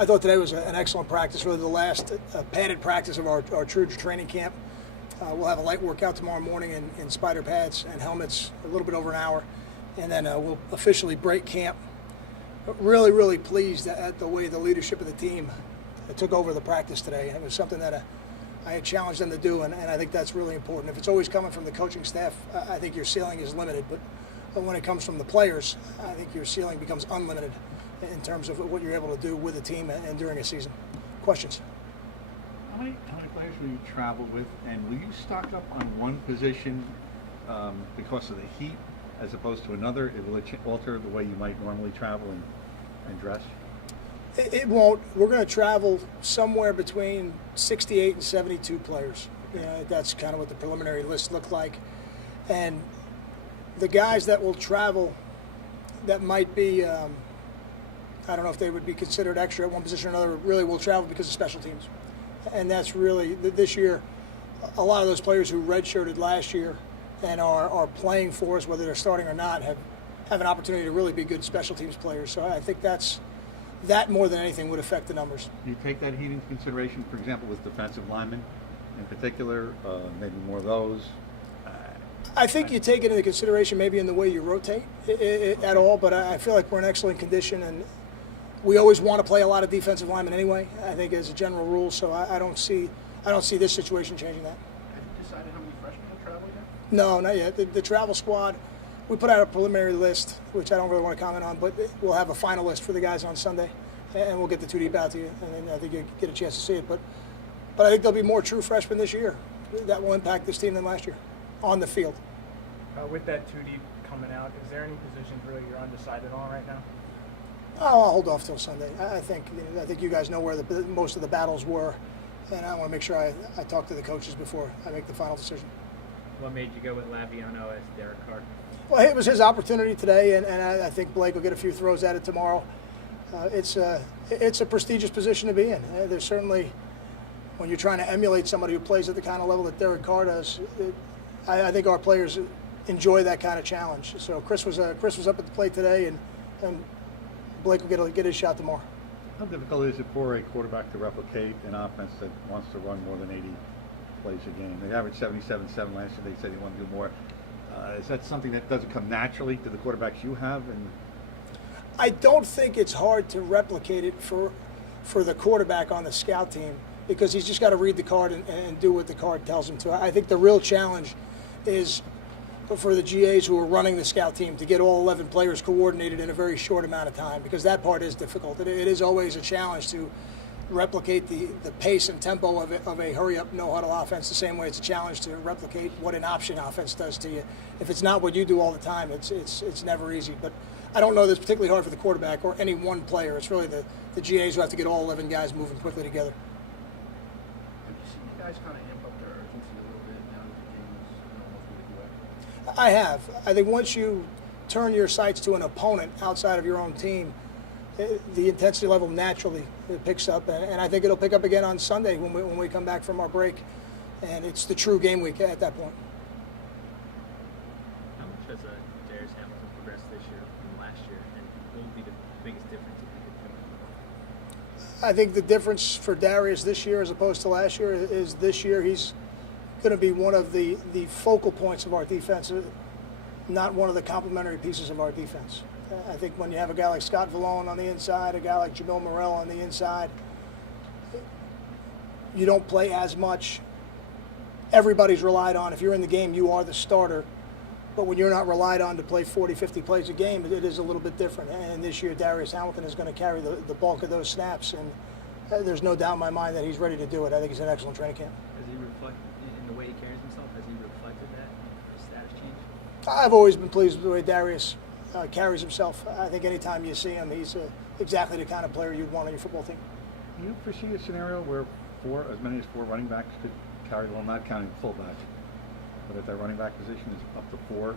I thought today was an excellent practice, really the last padded practice of our true training camp. We'll have a light workout tomorrow morning in spider pads and helmets, a little bit over an hour, and then we'll officially break camp. But really, really pleased at the way the leadership of the team took over the practice today. It was something that I had challenged them to do, and I think that's really important. If it's always coming from the coaching staff, I think your ceiling is limited, but when it comes from the players, I think your ceiling becomes unlimited in terms of what you're able to do with a team and during a season. Questions? How many players will you travel with, and will you stock up on one position because of the heat as opposed to another? Will it alter the way you might normally travel and dress? It won't. We're going to travel somewhere between 68 and 72 players. That's kind of what the preliminary list looked like. And the guys that will travel that might be, I don't know if they would be considered extra at one position or another, really will travel because of special teams. And that's really, this year, a lot of those players who redshirted last year and are playing for us, whether they're starting or not, have an opportunity to really be good special teams players. So I think that more than anything would affect the numbers. You take that heat into consideration, for example, with defensive linemen in particular, maybe more of those? I think you take it into consideration maybe in the way you rotate at all, but I feel like we're in excellent condition, and we always want to play a lot of defensive linemen anyway, I think, as a general rule, so I don't see this situation changing that. Have you decided how many freshmen will travel yet? No, not yet. The travel squad, we put out a preliminary list, which I don't really want to comment on, but we'll have a final list for the guys on Sunday, and we'll get the 2 deep out to you, and then I think you get a chance to see it. But I think there'll be more true freshmen this year that will impact this team than last year on the field. With that 2 deep coming out, is there any positions really you're undecided on right now? I'll hold off till Sunday. I think you guys know where most of the battles were, and I want to make sure I talk to the coaches before I make the final decision. What made you go with Laviano as Derek Carr? Well, it was his opportunity today, and I think Blake will get a few throws at it tomorrow. It's a prestigious position to be in. There's certainly, when you're trying to emulate somebody who plays at the kind of level that Derek Carr does, I think our players enjoy that kind of challenge. So Chris was up at the plate today, and Blake will get his shot tomorrow. How difficult is it for a quarterback to replicate an offense that wants to run more than 80 plays a game? They averaged 77.7 last year. They said they want to do more. Is that something that doesn't come naturally to the quarterbacks you have? And I don't think it's hard to replicate it for the quarterback on the scout team, because he's just got to read the card and do what the card tells him to. I think the real challenge is for the GAs who are running the scout team to get all 11 players coordinated in a very short amount of time, because that part is difficult. It is always a challenge to replicate the pace and tempo of a hurry-up, no-huddle offense the same way it's a challenge to replicate what an option offense does to you. If it's not what you do all the time, it's never easy. But I don't know that it's particularly hard for the quarterback or any one player. It's really the GAs who have to get all 11 guys moving quickly together. Have you seen you guys kind of amp up their urgency a little bit now that the game's hopefully away? I have. I think once you turn your sights to an opponent outside of your own team, the intensity level naturally picks up, and I think it'll pick up again on Sunday when we come back from our break, and it's the true game week at that point. How much has Darius Hamilton progressed this year from last year, and what would be the biggest difference if you could pinpoint? I think the difference for Darius this year as opposed to last year is this year he's going to be one of the focal points of our defense, not one of the complementary pieces of our defense. I think when you have a guy like Scott Vallone on the inside, a guy like Jamil Morrell on the inside, you don't play as much. Everybody's relied on. If you're in the game, you are the starter. But when you're not relied on to play 40, 50 plays a game, it is a little bit different. And this year, Darius Hamilton is going to carry the bulk of those snaps. And there's no doubt in my mind that he's ready to do it. I think he's an excellent training camp. Does he reflect in the way he carries himself? Has he reflected that his status change? I've always been pleased with the way Darius carries himself. I think anytime you see him, he's exactly the kind of player you'd want on your football team. do you foresee a scenario where as many as four running backs could carry, well, not counting fullbacks, but if that running back position is up to four,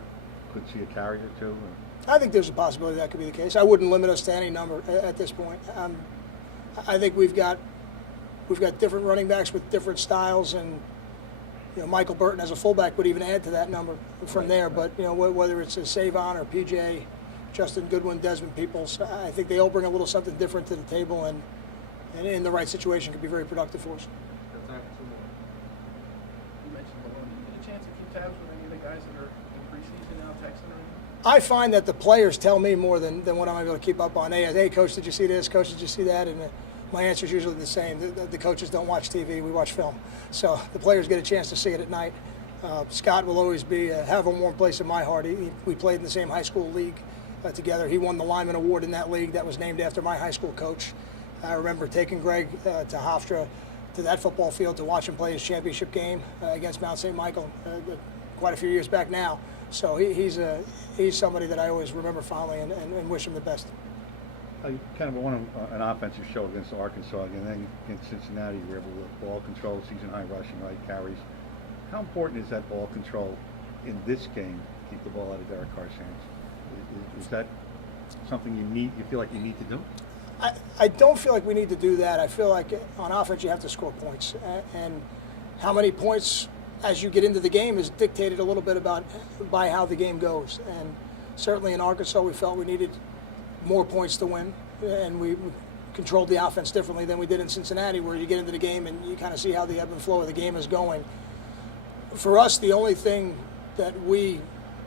could see a carry or two? Or? I think there's a possibility that could be the case. I wouldn't limit us to any number at this point. I think we've got different running backs with different styles, and Michael Burton as a fullback would even add to that number from there. But whether it's a Savon or PJ, Justin Goodwin, Desmond Peoples, I think they all bring a little something different to the table, and and in the right situation could be very productive for us. You mentioned Malone. Did you get a chance to keep tabs with any of the guys that are in preseason now, texting or anything? I find that the players tell me more than what I'm able to keep up on. Hey, coach, did you see this? Coach, did you see that? And my answer is usually the same. The coaches don't watch TV. We watch film. So the players get a chance to see it at night. Scott will always have a warm place in my heart. We played in the same high school league together. He won the Lyman Award in that league that was named after my high school coach. I remember taking Greg to Hofstra to that football field to watch him play his championship game against Mount St. Michael quite a few years back now. So he's somebody that I always remember fondly and wish him the best. You kind of won an offensive show against Arkansas, and then against Cincinnati, you were able to ball control, season high rushing, right carries. How important is that ball control in this game to keep the ball out of Derek Carr's hands? Is that something you feel like you need to do? I don't feel like we need to do that. I feel like on offense you have to score points, and how many points as you get into the game is dictated a little bit by how the game goes. And certainly in Arkansas we felt we needed more points to win, and we controlled the offense differently than we did in Cincinnati, where you get into the game and you kind of see how the ebb and flow of the game is going. For us, the only thing that we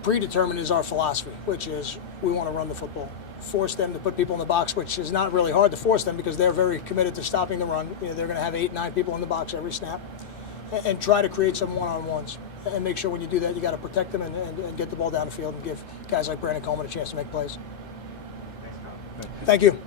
predetermine is our philosophy, which is we want to run the football. Force them to put people in the box, which is not really hard to force them because they're very committed to stopping the run. They're going to have 8-9 people in the box every snap, and try to create some one-on-ones. And make sure when you do that, you got to protect them and get the ball down the field and give guys like Brandon Coleman a chance to make plays. Thank you.